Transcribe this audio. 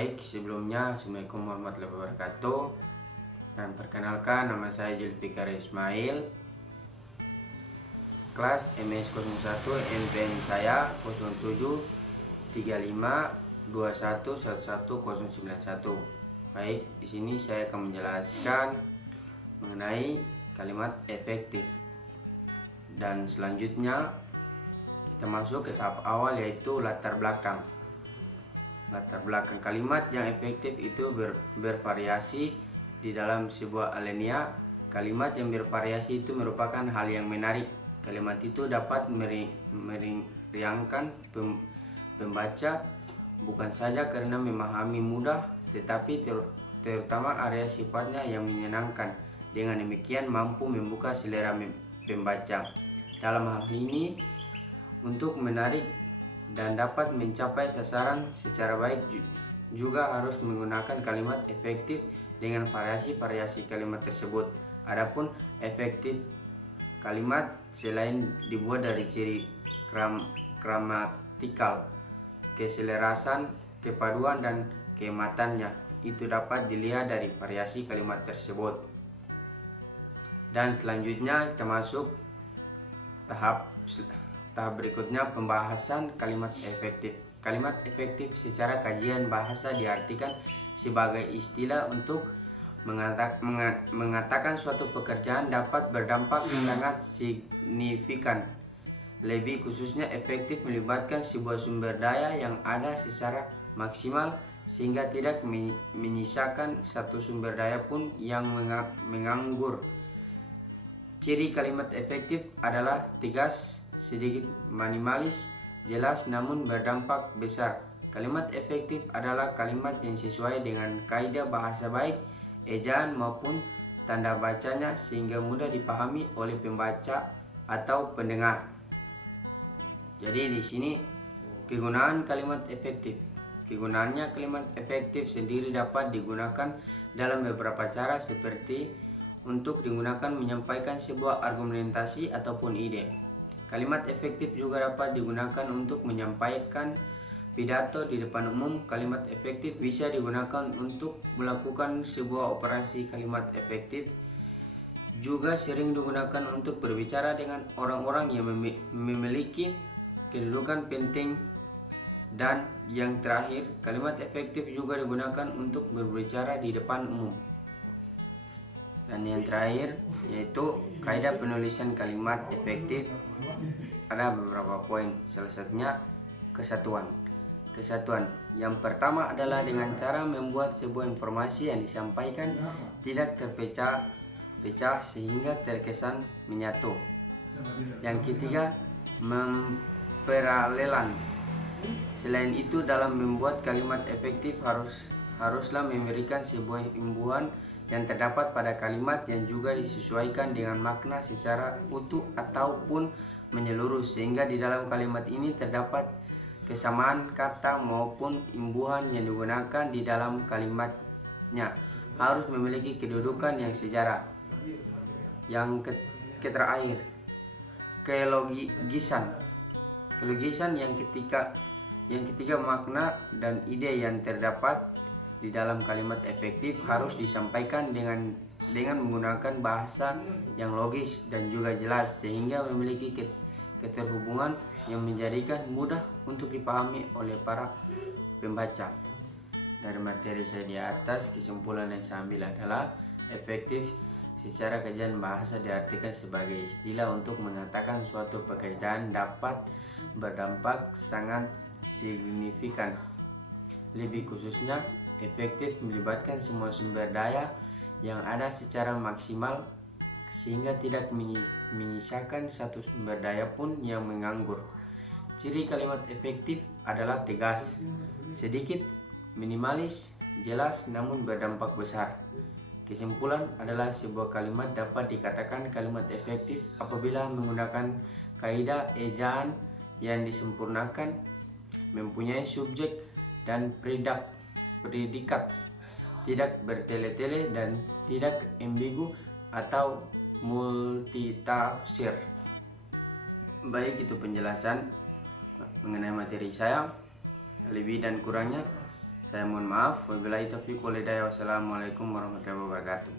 Baik, sebelumnya Assalamualaikum warahmatullahi wabarakatuh. Dan perkenalkan, nama saya Zulfikar Ismail, kelas MS01, NPM saya 073521111091. Baik, di sini saya akan menjelaskan mengenai kalimat efektif. Dan selanjutnya kita masuk ke tahap awal, yaitu latar belakang. Latar belakang kalimat yang efektif itu bervariasi di dalam sebuah alinea. Kalimat yang bervariasi itu merupakan hal yang menarik. Kalimat itu dapat meriangkan pembaca bukan saja karena memahami mudah, tetapi terutama area sifatnya yang menyenangkan. Dengan demikian mampu membuka selera pembaca. Dalam hal ini, untuk menarik dan dapat mencapai sasaran secara baik juga harus menggunakan kalimat efektif dengan variasi-variasi kalimat tersebut. Adapun efektif kalimat selain dibuat dari ciri gramatikal, keselarasan, kepaduan, dan kehematannya, itu dapat dilihat dari variasi kalimat tersebut. Dan selanjutnya kita masuk tahap berikutnya, pembahasan kalimat efektif. Kalimat efektif secara kajian bahasa diartikan sebagai istilah untuk mengatakan suatu pekerjaan dapat berdampak sangat signifikan. Lebih khususnya, efektif melibatkan sebuah sumber daya yang ada secara maksimal sehingga tidak menyisakan satu sumber daya pun yang menganggur. Ciri kalimat efektif adalah tegas, sedikit minimalis, jelas namun berdampak besar. Kalimat efektif adalah kalimat yang sesuai dengan kaidah bahasa baik, ejaan maupun tanda bacanya sehingga mudah dipahami oleh pembaca atau pendengar. Jadi di sini kegunaan kalimat efektif. Kegunaannya, kalimat efektif sendiri dapat digunakan dalam beberapa cara, seperti untuk digunakan menyampaikan sebuah argumentasi ataupun ide. Kalimat efektif juga dapat digunakan untuk menyampaikan pidato di depan umum. Kalimat efektif bisa digunakan untuk melakukan sebuah operasi. Kalimat efektif juga sering digunakan untuk berbicara dengan orang-orang yang memiliki kedudukan penting. Dan yang terakhir, kalimat efektif juga digunakan untuk berbicara di depan umum. Dan yang terakhir yaitu kaidah penulisan kalimat efektif. Ada beberapa poin, salah satunya kesatuan. Yang pertama adalah dengan cara membuat sebuah informasi yang disampaikan tidak terpecah-pecah sehingga terkesan menyatu. Yang ketiga, memparalelan. Selain itu, dalam membuat kalimat efektif haruslah memberikan sebuah imbuhan yang terdapat pada kalimat yang juga disesuaikan dengan makna secara utuh ataupun menyeluruh, sehingga di dalam kalimat ini terdapat kesamaan kata maupun imbuhan yang digunakan di dalam kalimatnya harus memiliki kedudukan yang sejajar. Yang terakhir, kelogisan yang ketiga, makna dan ide yang terdapat di dalam kalimat efektif harus disampaikan dengan menggunakan bahasa yang logis dan juga jelas sehingga memiliki keterhubungan yang menjadikan mudah untuk dipahami oleh para pembaca. Dari materi saya di atas, kesimpulan yang saya ambil adalah efektif secara kajian bahasa diartikan sebagai istilah untuk mengatakan suatu pekerjaan dapat berdampak sangat signifikan. Lebih khususnya, efektif melibatkan semua sumber daya yang ada secara maksimal sehingga tidak menyisakan satu sumber daya pun yang menganggur. Ciri kalimat efektif adalah tegas, sedikit, minimalis, jelas namun berdampak besar. Kesimpulan adalah sebuah kalimat dapat dikatakan kalimat efektif apabila menggunakan kaidah ejaan yang disempurnakan, mempunyai subjek dan predikat, tidak bertele-tele dan tidak ambigu atau multitafsir. Baik, itu penjelasan mengenai materi saya. Lebih dan kurangnya Saya mohon maaf. Wabillahi taufiq wal hidayah. Wassalamualaikum warahmatullahi wabarakatuh.